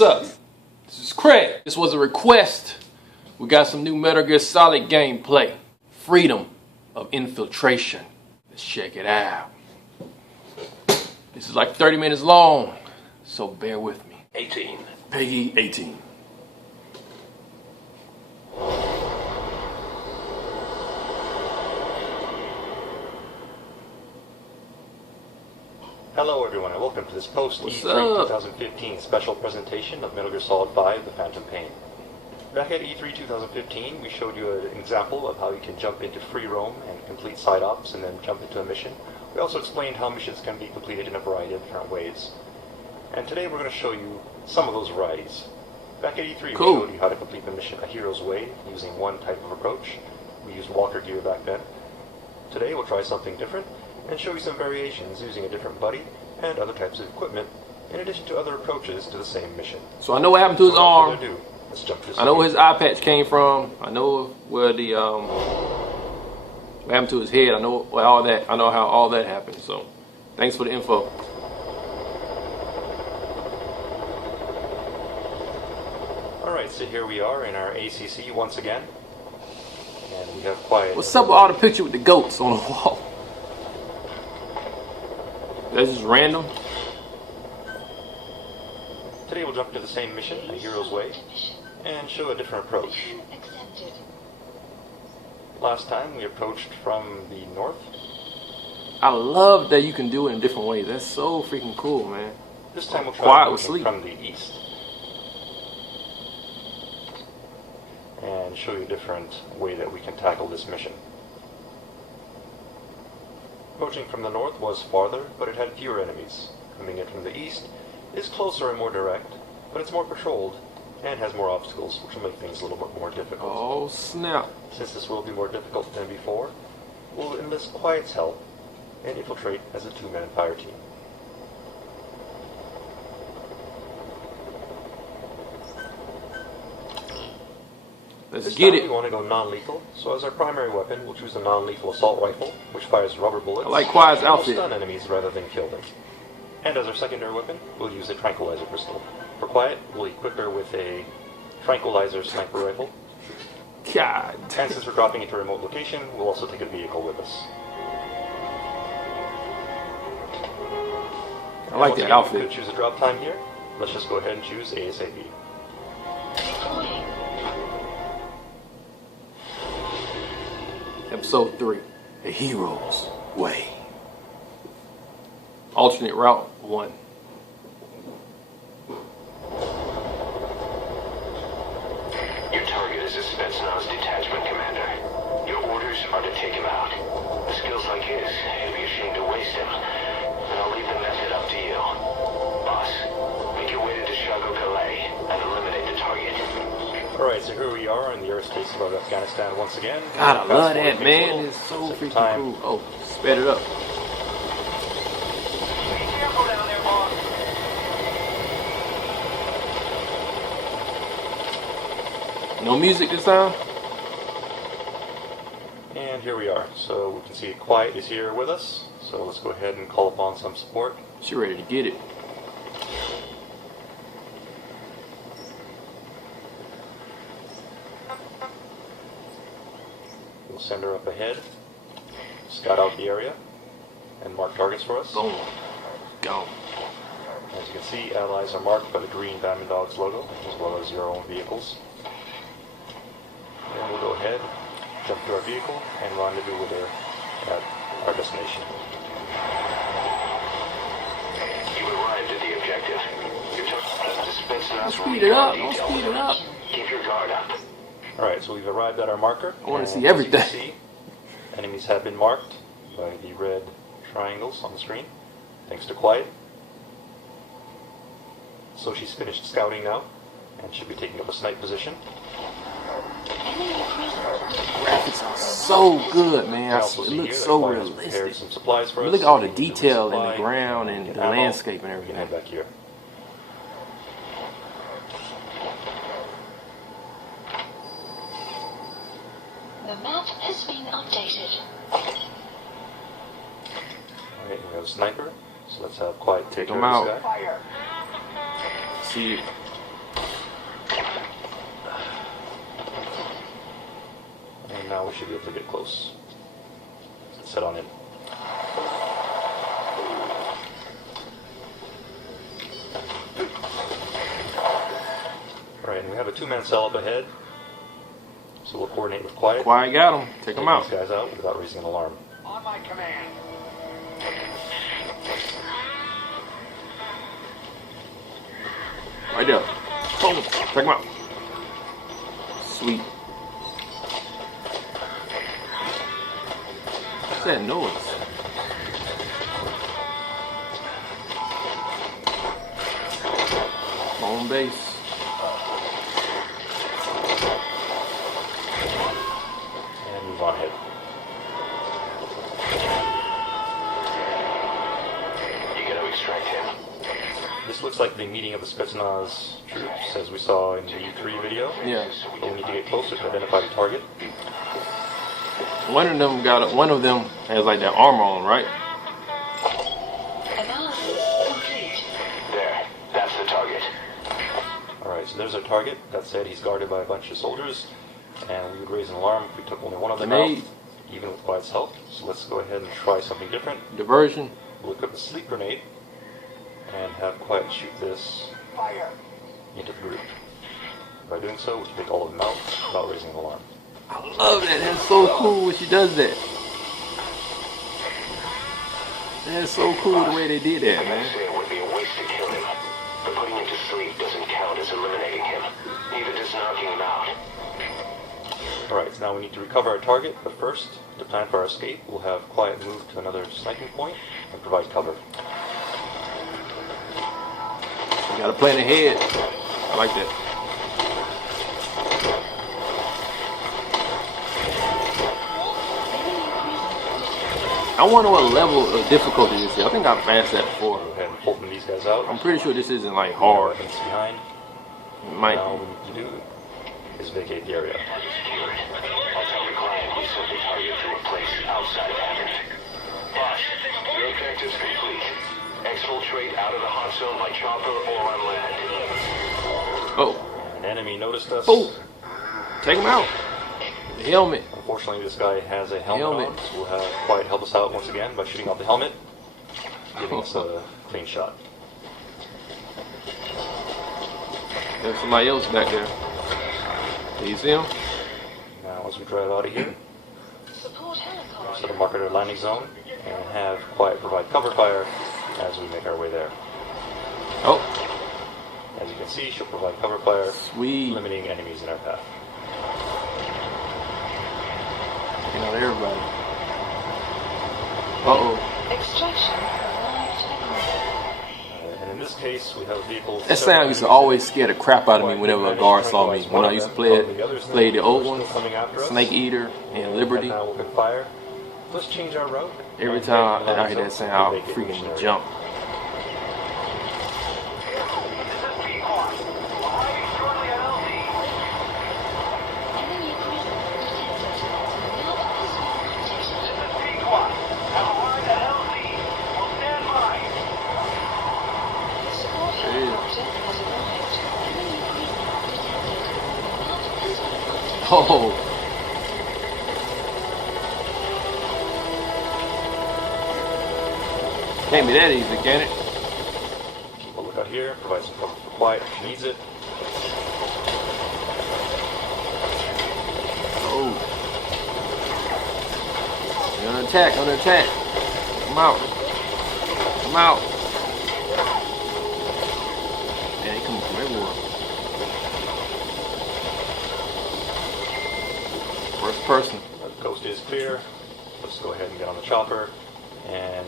What's up? This is Craig. This was a request. We got some new Metal Gear Solid gameplay. Freedom of Infiltration. Let's check it out. This is like 30 minutes long, so bear with me. 18. Peggy 18. Hello everyone and welcome to this post-E3 2015 special presentation of Metal Gear Solid 5 The Phantom Pain. Back at E3 2015 we showed you an example of how you can jump into free roam and complete side ops and then jump into a mission. We also explained how missions can be completed in a variety of different ways. And today we're going to show you some of those varieties. Back at E3 we showed you how to complete the mission A Hero's Way using one type of approach. We used walker gear back then. Today we'll try something different and show you some variations using a different buddy and other types of equipment, in addition to other approaches to the same mission. So I know what happened to his arm. Let's jump to I know where his eye patch came from. I know where the what happened to his head. I know where all that. I know how all that happened. So thanks for the info. Alright, so here we are in our ACC once again. And we have quiet. What's up with all the picture with the goats on the wall? That's just random. Today we'll jump to the same mission, A Hero's Way, and show a different approach. Last time we approached from the north. I love that you can do it in different ways. That's so freaking cool, man. This time we'll try from the east. And show you a different way that we can tackle this mission. Approaching from the north was farther, but it had fewer enemies. Coming in from the east is closer and more direct, but it's more patrolled and has more obstacles, which will make things a little bit more difficult. Oh, snap. Since this will be more difficult than before, we'll enlist Quiet's help and infiltrate as a two-man fire team. Let's get it. We want to go non-lethal, so as our primary weapon, we'll choose a non-lethal assault rifle, which fires rubber bullets. I like Quiet's outfit. Stun enemies rather than kill them. And as our secondary weapon, we'll use a tranquilizer pistol. For Quiet, we'll equip her with a tranquilizer sniper rifle. God. And since we're dropping into a remote location, we'll also take a vehicle with us. I like that outfit. We could choose a drop time here. Let's just go ahead and choose ASAP. Episode 3, A Hero's Way. Alternate route 1. Your target is a Spetsnaz detachment commander. Your orders are to take him out. With skills like his, it'd be a shame to waste him. And I'll leave the method up to you. Boss, make your way to Chicago, Calais, and eliminate the target. Alright, so here we are in the airspace of Afghanistan once again. God, I love that, man. It's so freaking cool. Oh, sped it up. Be careful down there, boss. No music this time? And here we are. So we can see Quiet is here with us. So let's go ahead and call upon some support. She ready to get it. We'll send her up ahead, scout out the area, and mark targets for us. Boom. Go. As you can see, allies are marked by the green Diamond Dogs logo, as well as your own vehicles. And we'll go ahead, jump to our vehicle, and rendezvous with her at our destination. You arrived at the objective. Your target is Spetsnaz. Speed it up. Don't speed it up. Keep your guard up. Alright, so we've arrived at our marker. I want to see everything. As you can see, enemies have been marked by the red triangles on the screen, thanks to Quiet. So she's finished scouting now, and should be taking up a snipe position. Graphics are so good, man. It looks so realistic. Some supplies for us. Look at all the detail in the ground and the landscape and everything. Head back here. The map has been updated. Alright, we have a sniper, so let's have Quiet Take care him of out. this guy. See, now we should be able to get close. Let's set on in. Alright, and we have a two-man cell up ahead. So we'll coordinate with Quiet. Quiet got him. Take him out. These guys out without raising an alarm. On my command. Right there. Boom. Take him out. Sweet. What's that noise? Home base. And move on ahead. You gotta extract him. This looks like the meeting of the Spetsnaz troops, as we saw in the E3 video. Yeah. But we need to get closer to identify the target. One of them has like that armor on, right? Analysis complete. There. That's the target. Alright, so there's our target. That said, he's guarded by a bunch of soldiers, and we would raise an alarm if we took only one of them out, Grenade. even with Quiet's help. So let's go ahead and try something different. Diversion. We'll equip a sleep grenade, and have Quiet shoot this into the group. By doing so, we can take all of them out without raising an alarm. I love that. That's so cool when she does that. That's so cool the way they did that, I man. say it would be a waste to kill him. But putting him to sleep doesn't count as eliminating him. Neither does knocking him out. Alright, so now we need to recover our target, but first, to plan for our escape, we'll have Quiet move to another sniping point and provide cover. You gotta plan ahead. I like that. I wonder what level of difficulty this is. I think I've passed that before. Go ahead and pull from these guys out. I'm pretty sure this isn't like hard. Weapons behind. It might Now be. what we need to do is vacate the area. Secured. I'll tell the client we sent the target to a place outside of heaven. Boss, your objective's complete. Exfiltrate out of the hot zone by chopper or on land. Oh, An enemy noticed us. oh, take him out. The helmet. Unfortunately, this guy has a helmet on, so we'll have Quiet help us out once again by shooting off the helmet, giving us a clean shot. There's somebody else back there. Do you see him? Now, as we drive out of here, Support we'll helicopter. set a marker to the landing zone and have Quiet provide cover fire as we make our way there. Oh, As you can see, she'll provide cover fire, sweet. limiting enemies in our path. Taking out everybody. Uh-oh. Extraction live technology. And in this case, we have vehicles. That sound used to always scare the crap out of me whenever a guard saw me. When I used to play the old ones, Snake Eater and Liberty. Now open fire. Let's change our route. Every time I hear that sound, I'll freaking jump. Enemy presence detected. Map has been updated. The support helicopter has arrived. Enemy presence detected. Map has been updated. Oh, can't be that easy, can it? Keep a lookout here. Provide some cover for Quiet if she needs it. Oh. They're under attack, under attack. Come out. Come out. Man, they coming from everywhere. First person. The coast is clear. Let's go ahead and get on the chopper and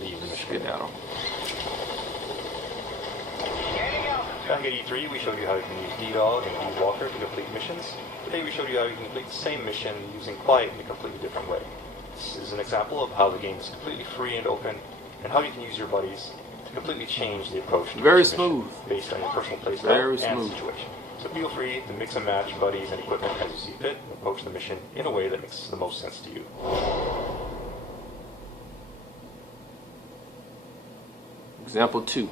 leave the mission. Get out. Back at E3, we showed you how you can use D-Dog and D-Walker to complete missions. Today we showed you how you can complete the same mission using Quiet in a completely different way. This is an example of how the game is completely free and open, and how you can use your buddies to completely change the approach to Very each mission smooth. based on your personal Very playstyle and smooth. situation. So feel free to mix and match buddies and equipment as you see fit, and approach the mission in a way that makes the most sense to you. Example 2.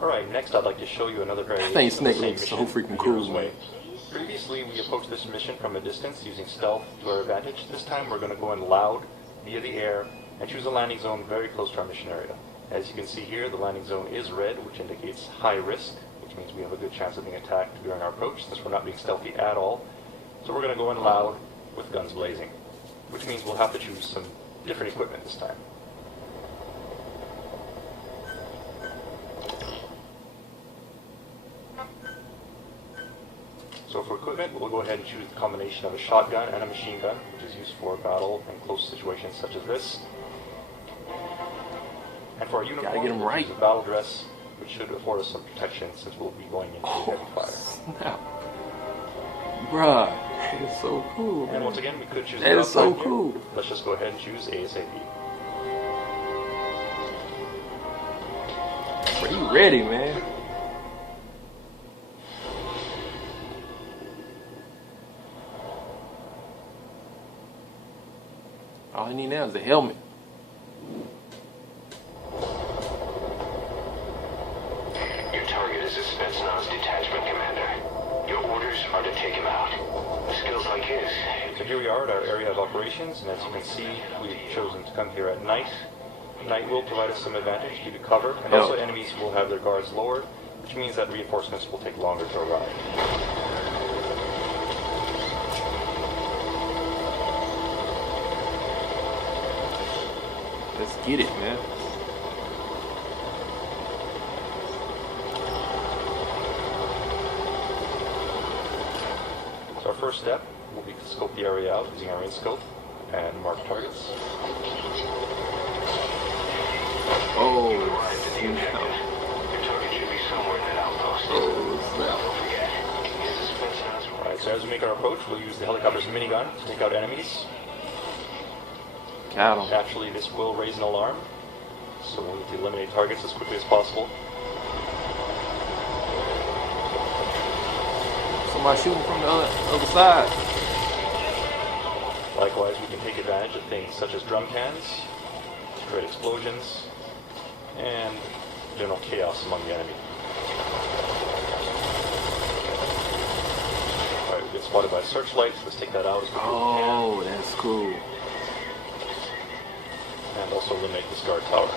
Alright, next I'd like to show you another variation think of Snake the same looks so mission freaking in cool, Hero's man. Way. Please Previously, we approached this mission from a distance using stealth to our advantage. This time we're going to go in loud, via the air, and choose a landing zone very close to our mission area. As you can see here, the landing zone is red, which indicates high risk, which means we have a good chance of being attacked during our approach, since we're not being stealthy at all. So we're going to go in loud, with guns blazing, which means we'll have to choose some different equipment this time. So for equipment, we'll go ahead and choose the combination of a shotgun and a machine gun, which is used for battle and close situations such as this. And for our uniform, Gotta get 'em we'll right. choose a battle dress, which should afford us some protection since we'll be going into heavy fire. Snap. Bruh, that is so cool, And man. once again, we could choose That the is so upline here. cool. Let's just go ahead and choose ASAP. Bro, you ready, man? All I need now is a helmet. Your target is a Spetsnaz detachment commander. Your orders are to take him out. Skills like his. So here we are at our area of operations, and as you can see, we've chosen to come here at night. Night will provide us some advantage due to cover, and Yeah. also enemies will have their guards lowered, which means that reinforcements will take longer to arrive. Let's get it, man. So our first step will be to scope the area out using our in-scope and mark targets. Oh, Your snap. target should be somewhere in that outpost. Oh, snap. Don't forget, he's a Spetsnaz. Alright, so as we make our approach, we'll use the helicopter's minigun to take out enemies. Got him. Naturally, this will raise an alarm, so we'll need to eliminate targets as quickly as possible. Somebody shooting from the other side. Likewise, we can take advantage of things such as drum cans, to create explosions, and general chaos among the enemy. Alright, we've been spotted by searchlights. Let's take that out as quickly as we can. Oh, that's cool. And also eliminate this guard tower.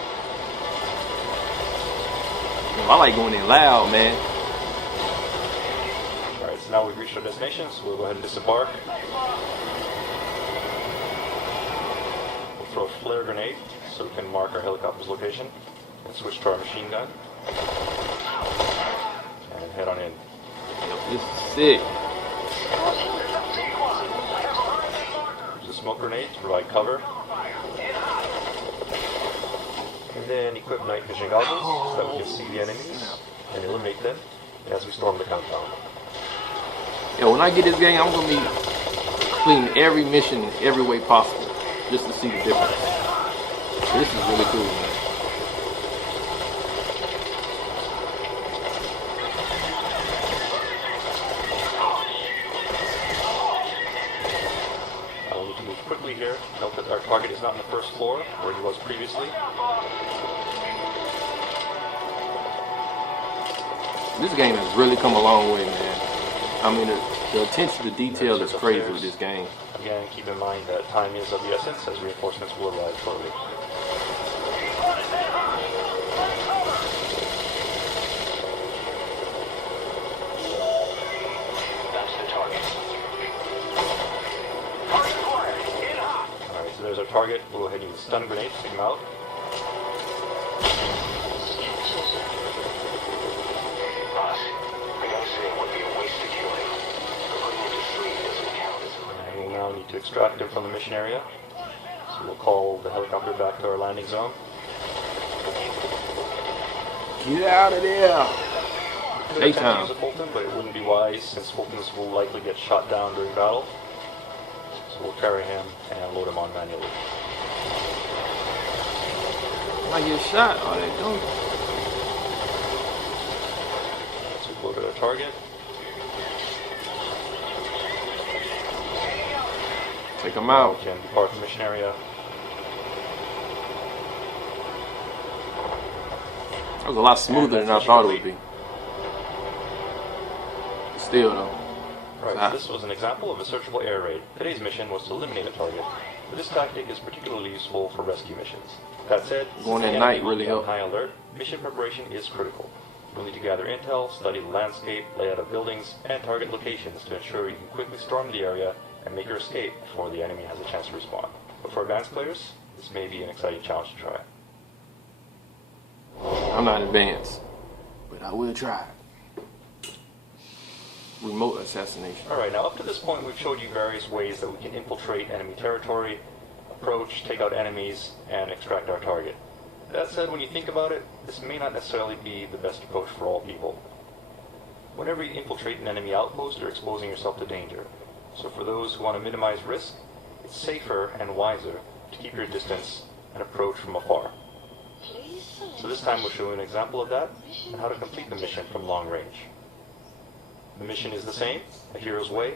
I like going in loud, man. Alright, so now we've reached our destination, so we'll go ahead and disembark. We'll throw a flare grenade so we can mark our helicopter's location, and switch to our machine gun. And head on in. This is sick. Use a smoke grenade to provide cover. And then equip night vision goggles so that we can see the enemies and eliminate them as we storm the compound. Yo, when I get this game, I'm gonna be completing every mission in every way possible, just to see the difference. This is really cool, man. We need to move quickly here. Note that our target is not on the first floor where he was previously. This game has really come a long way, man. I mean, the attention to detail is crazy with this game. Again, keep in mind that time is of the essence as reinforcements will arrive shortly. That's the target. Alright, so there's our target. We'll go ahead and use a stun grenade to take him out. Boss, I gotta say it would be a waste to kill him. Putting him to sleep doesn't count as a And we'll now need to extract him from the mission area. So we'll call the helicopter back to our landing zone. Get out of there! We could attempt to Daytime. use a Fulton, but it wouldn't be wise since Fultons will likely get shot down during battle. So we'll carry him and load him on manually. I get shot. Oh, they don't. So we've loaded our target. Take them Now out. we can depart the mission area. That was a lot smoother than I thought it would be. Still, though. Right, so this was an example of a searchable air raid. Today's mission was to eliminate a target, but this tactic is particularly useful for rescue missions. That said, Going since at the night enemy will really be on help. high alert, mission preparation is critical. You'll need to gather intel, study the landscape, layout of buildings, and target locations to ensure you can quickly storm the area and make your escape before the enemy has a chance to respond. But for advanced players, this may be an exciting challenge to try. I'm not advanced, but I will try. Remote assassination. Alright, now up to this point we've showed you various ways that we can infiltrate enemy territory, approach, take out enemies, and extract our target. That said, when you think about it, this may not necessarily be the best approach for all people. Whenever you infiltrate an enemy outpost, you're exposing yourself to danger. So for those who want to minimize risk, it's safer and wiser to keep your distance and approach from afar. Please select So this time we'll show you an example of that and how to complete the mission from long range. The mission is the same, a hero's way,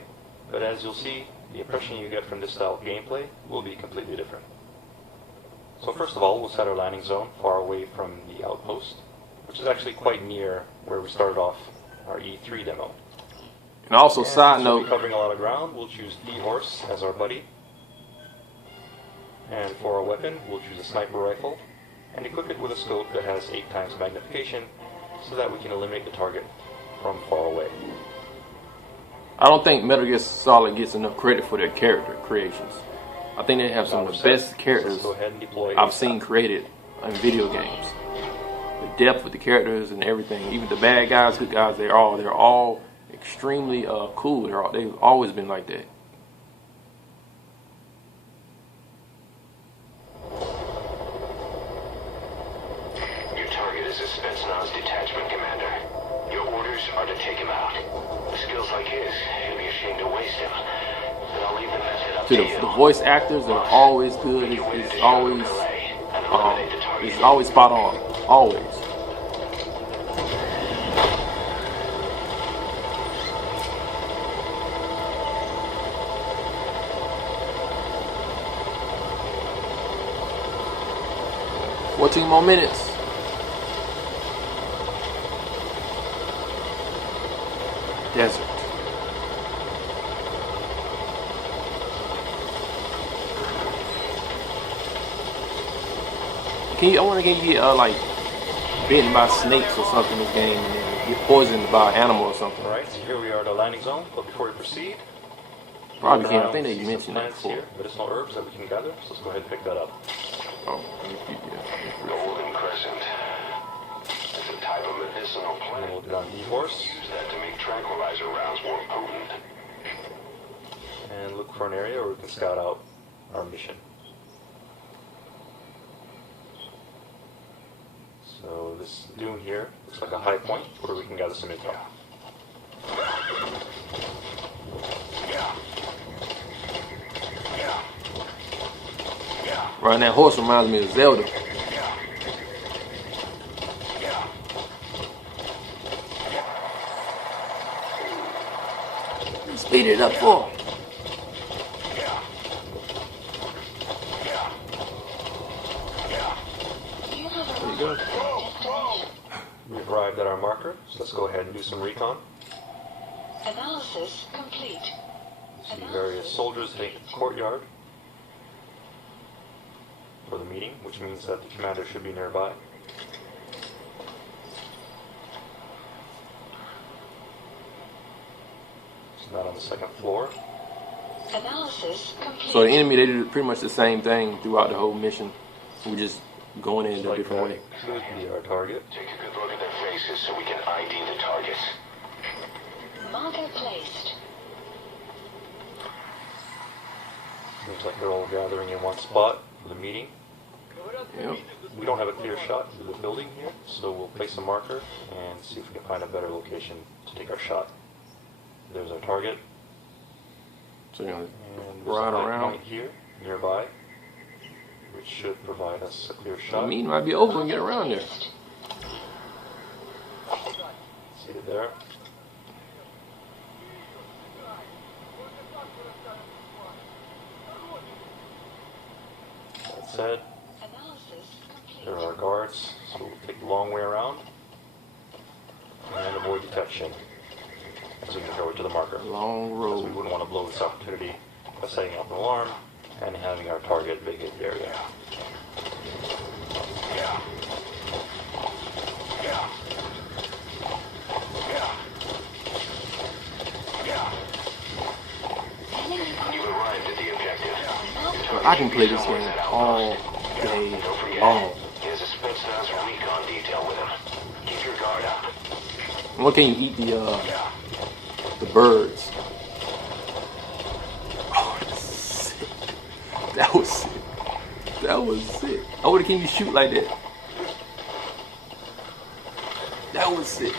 but as you'll see, the impression you get from this style of gameplay will be completely different. So first of all, we'll set our landing zone far away from the outpost, which is actually quite near where we started off our E3 demo. And also, And side since we'll be note, covering a lot of ground, we'll choose D-Horse as our buddy. And for our weapon, we'll choose a sniper rifle, and equip it with a scope that has 8 times magnification, so that we can eliminate the target from far away. I don't think Metal Gear Solid gets enough credit for their character creations. I think they have some of the best characters Let's go ahead and deploy I've seen created in video games. The depth with the characters and everything, even the bad guys, good guys, they're all extremely cool. They've always been like that. Your target is a Spetsnaz detachment commander. Your orders are to take him out. With skills like his, you'll be ashamed to waste him. But I'll leave the method up to To you. the voice actors are always good. It's always spot on. Always. Fourteen more minutes. Desert. I want to get you like bitten by snakes or something in this game, and then get poisoned by an animal or something. Alright, so here we are at the landing zone, but before we proceed, Probably around, can. I think they see some mentioned that plants before. here, medicinal herbs that we can gather, so let's go ahead and pick that up. Oh, Golden Crescent. It's a type of medicinal And plant. we'll get on E-Horse, Use that to make tranquilizer rounds more potent. and look for an area where we can scout out our mission. So this dune here looks like a high point where we can gather some intel. Riding that horse reminds me of Zelda. Speed it up for. You have There you a go. destination. We've arrived at our marker, so let's go ahead and do some recon. Analysis complete. See various soldiers heading to the courtyard for the meeting, which means that the commander should be nearby. It's not on the second floor. Analysis complete. So the enemy, they did pretty much the same thing throughout the whole mission. We just going in a different way. Could be our target. Take a good look at their faces so we can ID the targets. Marker placed. Looks like they're all gathering in one spot for the meeting. Yep. We don't have a clear shot to the building here, so we'll place a marker and see if we can find a better location to take our shot. There's our target. So you know, And there's Ride a high around. point here nearby, which should provide us a clear the shot. meeting might be over and get around there. Placed. See it there. That said, Analysis complete. there are guards, so we'll take the long way around and avoid detection. Zooming over to the marker. Long Because we road. wouldn't want to blow this opportunity by setting up an alarm and having our target vacate the area. You arrived at the objective. I can play this game all day Don't forget, long. he has a Spetsnaz recon detail with him. Keep your guard up. What can you eat the birds? Oh, that's sick. That was sick. That was sick. I would have can you shoot like that. That was sick.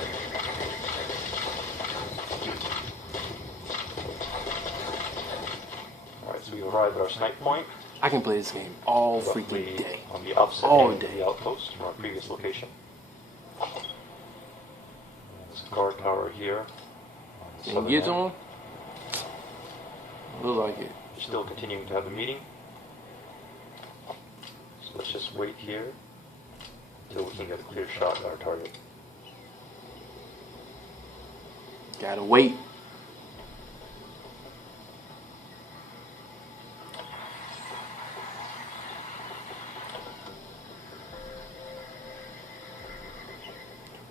Alright, so we arrived at our snipe point. I can play this game all Roughly freaking day. on the opposite All end day. of the outpost from our previous location. There's a guard tower here. on the Can southern you get to end. him? Look like it. We're still continuing to have a meeting. So let's just wait here until we can get a clear shot at our target. Gotta wait.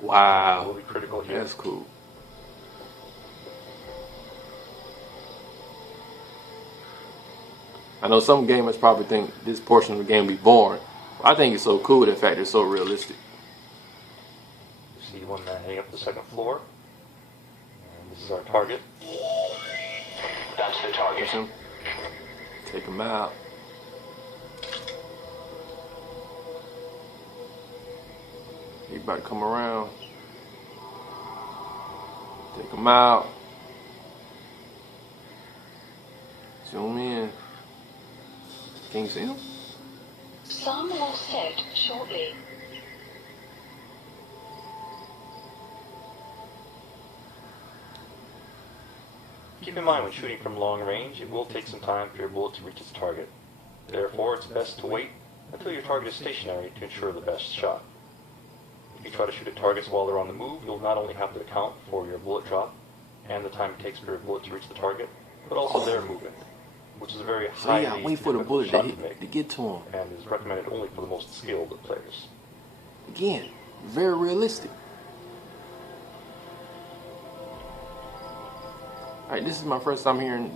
Will Wow. be critical here. That's cool. I know some gamers probably think this portion of the game be boring. I think it's so cool, the fact it's so realistic. You see one man heading up the second floor. And this is our target. That's the target. Catch him. Take him out. He about to come around. Take him out. Zoom in. Can you see him? Some will set shortly. Keep in mind when shooting from long range, it will take some time for your bullet to reach its target. Therefore, it's best to wait until your target is stationary to ensure the best shot. If you try to shoot at targets while they're on the move, you'll not only have to account for your bullet drop and the time it takes for your bullet to reach the target, but also their movement, which is a very So you highly gotta wait for the difficult bullet to, shot to hit, make, to get to him. and is recommended only for the most skilled of players. Again, very realistic. Alright, this is my first time hearing.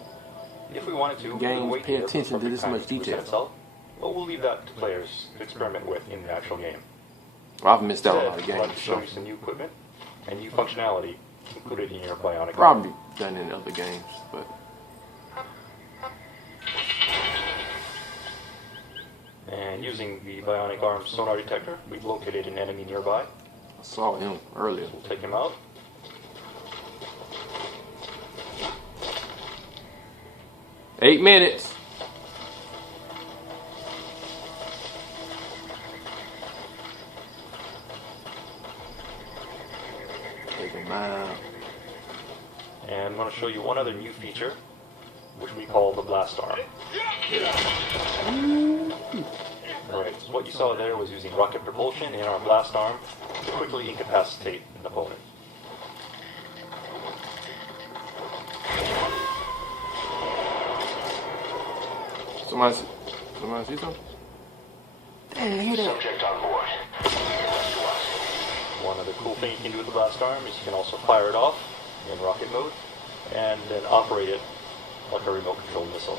If we wanted to, we Games could wait pay here for attention the to this perfect time much to present detail. itself, but we'll leave that to players to experiment with in the actual game. Well, I've missed out on a lot of Instead, I'd like games. to show So you some new equipment and new functionality included in your bionic. probably done in other games, but And using the bionic arm sonar detector, we've located an enemy nearby. I saw him earlier. We'll take him out. Eight minutes. Take him out. And I'm going to show you one other new feature, which we call the blast arm. Alright, so what you saw there was using rocket propulsion in our blast arm to quickly incapacitate an opponent. Somebody see something? Dang, hear that? Subject on board. Rest to us. One other cool thing you can do with the blast arm is you can also fire it off in rocket mode and then operate it like a remote controlled missile.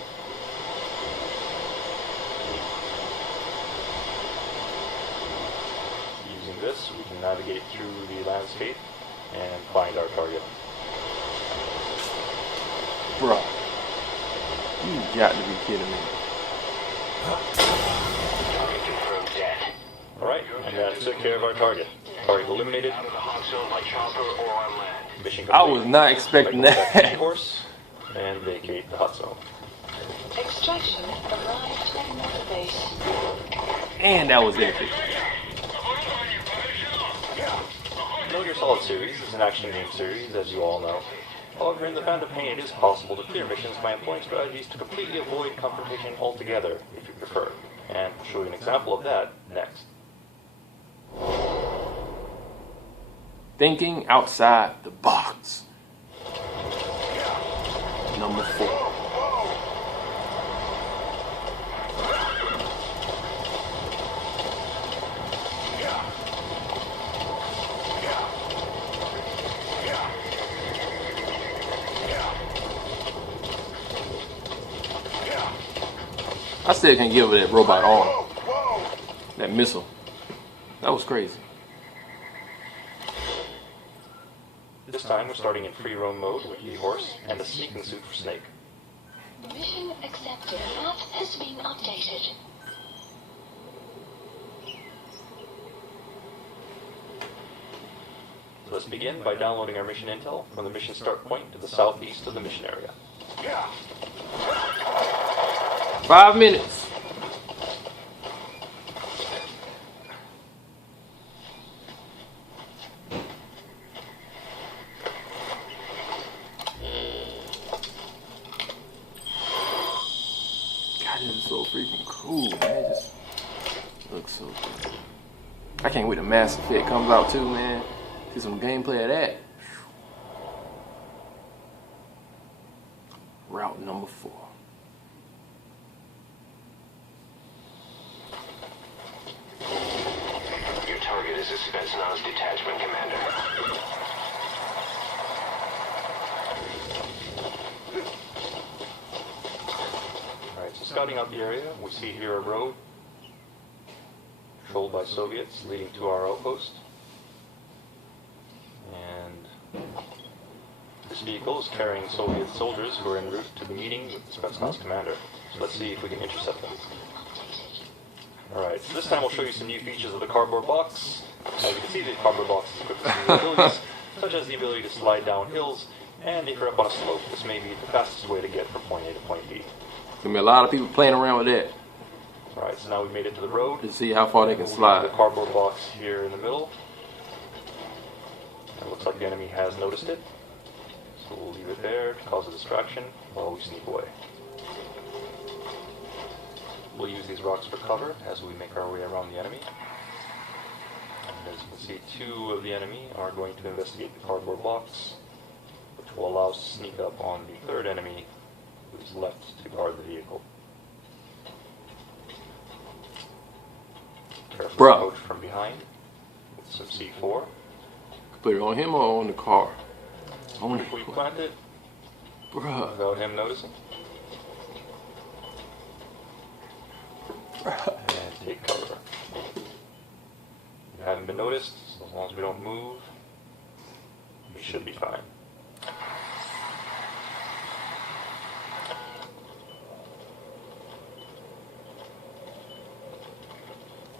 Using this, we can navigate through the landscape and find our target. Bro. You got to be kidding me. Target confirmed dead. Alright, and that took care of our target. Target eliminated. Out of the hot zone by chopper or on land. Mission I complete. was not expecting Go back to the that. course and vacate the hot zone. Extraction arrived at Mother Base. And that was epic. Metal Gear Solid series is an action game series, as you all know. However, in the Phantom Pain, it is possible to clear missions by employing strategies to completely avoid confrontation altogether, if you prefer. And I'll show you an example of that next. Thinking outside the box. number 4. I still can't give her that robot arm. That missile. That was crazy. This time we're starting in free roam mode with the horse and a sneaking suit for Snake. Mission accepted. Map has been updated. So let's begin by downloading our mission intel from the mission start point to the southeast of the mission area. 5 minutes. God, this is so freaking cool, man. It just looks so good. I can't wait till Mass Effect comes out too, man. See some gameplay of that. Route number 4. Your target is a Spetsnaz detachment commander. Alright, so scouting out the area, we see here a road controlled by Soviets leading to our outpost. And this vehicle is carrying Soviet soldiers who are en route to the meeting with the Spetsnaz commander. So let's see if we can intercept them. Alright, so this time we'll show you some new features of the cardboard box. As you can see, the cardboard box is equipped with new abilities, such as the ability to slide down hills, and if you're up on a slope, this may be the fastest way to get from point A to point B. Gonna be a lot of people playing around with that Alright, so now we've made it to the road. to see how far they can We'll leave slide. the cardboard box here in the middle. It looks like the enemy has noticed it. So we'll leave it there to cause a distraction while we sneak away. We'll use these rocks for cover as we make our way around the enemy. And as you can see, 2 of the enemy are going to investigate the cardboard box, which will allow us to sneak up on the 3rd enemy who's left to guard the vehicle. Carefully Bruh. approach from behind with some C4. Put it on him or on the car? On the If we plant it Bruh. without him noticing. And take cover. You haven't been noticed, so as long as we don't move, we should be fine.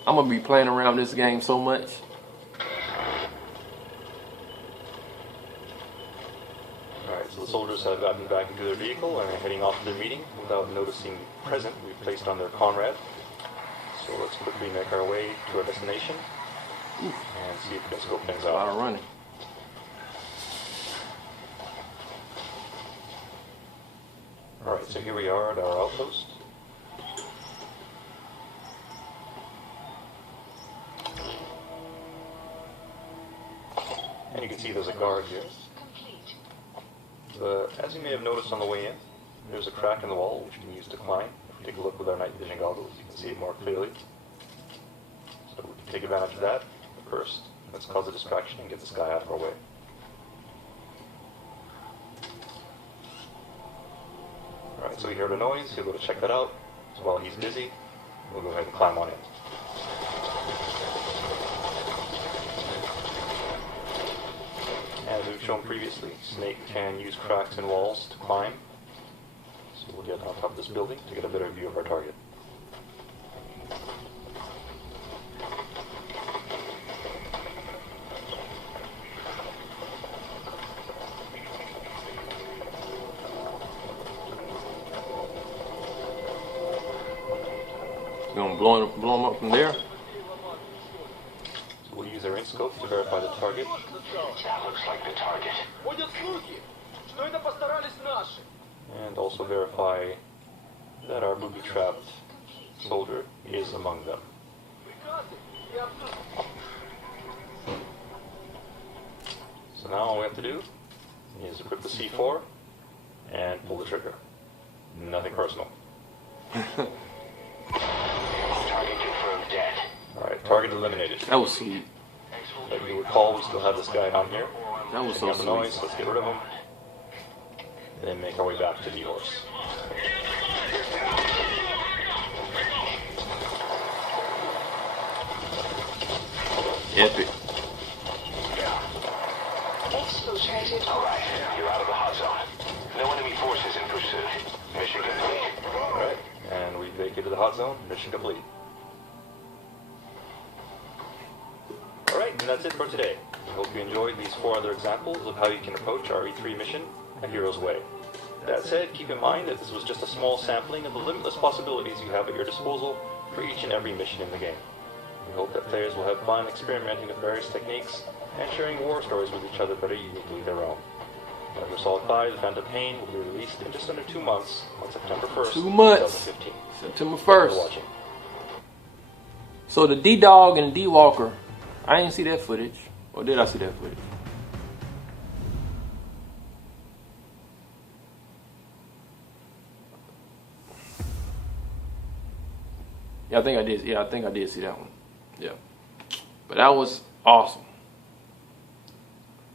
I'm gonna be playing around this game so much. Alright, so the soldiers have gotten back into their vehicle and are heading off to their meeting without noticing the present we've placed on their comrade. So let's quickly make our way to our destination and see if we can scope things A lot out. of running. Alright, so here we are at our outpost. And you can see there's a guard here. Complete. But as you may have noticed on the way in, there's a crack in the wall which you can use to climb. If we take a look with our night vision goggles, you can see it more clearly. So we can take advantage of that. But first, let's cause a distraction and get this guy out of our way. Alright, so we heard a noise, he'll go to check that out. So while he's busy, we'll go ahead and climb on in. As we've shown previously, Snake can use cracks in walls to climb. So we'll get on top of this building to get a better view of our target. You gonna blow him up from there? So we'll use our scope to verify the target. That looks like the target. Ходят слухи, что это постарались наши. And also verify that our booby-trapped soldier is among them. Приказы и отсутствие. So now all we have to do is equip the C4 and pull the trigger. Nothing personal. Target confirmed dead. Alright, target eliminated. That was sweet. But you recall we still have this guy on here. That was Check so out the noise, sweet. let's get rid of him. And then make our way back to the horse. Epic. Exfiltrated. Alright, you're out of the hot zone. No enemy forces in pursuit. Mission complete. Alright, and we vacated the hot zone. Mission complete. Alright, and that's it for today. I hope you enjoyed these 4 other examples of how you can approach our E3 mission, A Hero's Way. That said, keep in mind that this was just a small sampling of the limitless possibilities you have at your disposal for each and every mission in the game. We hope that players will have fun experimenting with various techniques and sharing war stories with each other that are uniquely their own. Metal Gear Solid 5: The Phantom Pain will be released in just under 2 months on September 1st, 2 months. 2015. September Thanks for 1st. watching. So the D-Dog and the D-Walker, I didn't see that footage. Or did I see that footage? Yeah, I think I did. Yeah, I think I did see that one. Yeah. But that was awesome.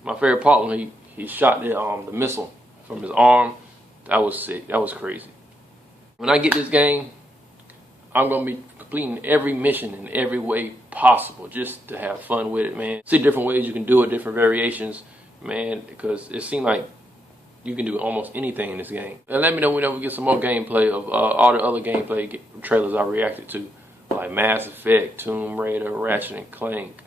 My favorite part when he shot the missile from his arm. That was sick. That was crazy. When I get this game, I'm gonna be completing every mission in every way possible, just to have fun with it, man. See different ways you can do it, different variations, man. Because it seems like you can do almost anything in this game. And let me know whenever we get some more gameplay of all the other gameplay trailers I reacted to, like Mass Effect, Tomb Raider, Ratchet and Clank,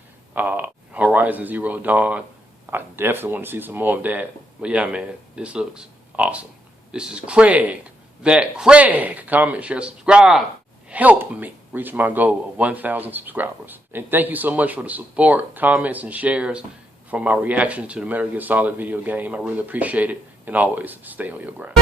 Horizon Zero Dawn. I definitely want to see some more of that. But yeah, man, this looks awesome. This is Craig. That Craig. Comment, share, subscribe. Help me reach my goal of 1,000 subscribers. And thank you so much for the support, comments, and shares from my reaction to the Metal Gear Solid video game. I really appreciate it. And always stay on your grind.